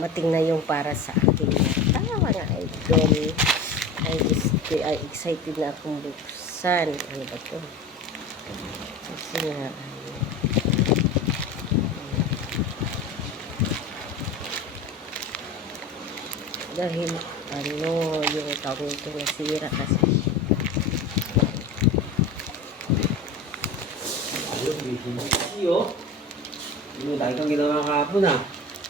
dumating na yung para sa akin. Mga idol. Ay, excited na akong buksan. Ano ba ito? Kasi nga, dahil yung tawag nito nasira kasi. Yung dahil kang ginawa kahapon ah.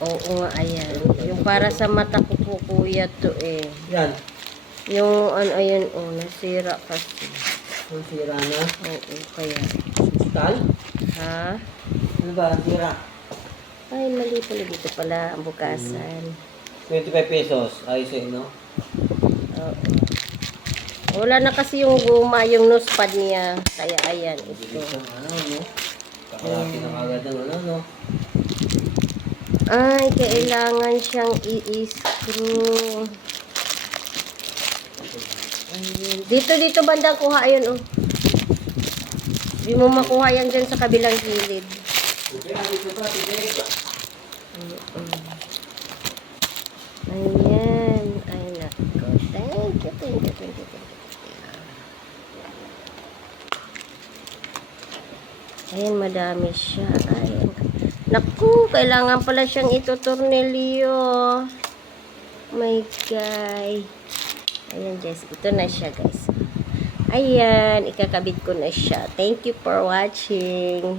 Oo nga, ayan. Yung para sa mata ko po, kuya, to eh. Yan. Yung ayan, nasira kasi. Ang sira na. Oo, kaya. Hospital? Ha? Ano ba? Ang sira? Ay, mali pala dito pala ang bukasan. 25 pesos. Ayos eh, no? Oo. Wala na kasi yung guma, yung nosepad niya. Kaya ayan, ito. Ano, no? Kakalaki na kagad ng ano, no? Ay, kailangan siyang i-screw. Ayun. Dito bandang kuha. Ayun, Di mo makuha yan dyan sa kabilang gilid. Ayan. Ay, nako. Thank you. Ayan, madami siya. Ayan. Naku, kailangan pala siyang itutornilyo. My God. Ayan, guys. Ito na siya, guys. Ayan, ikakabit ko na siya. Thank you for watching.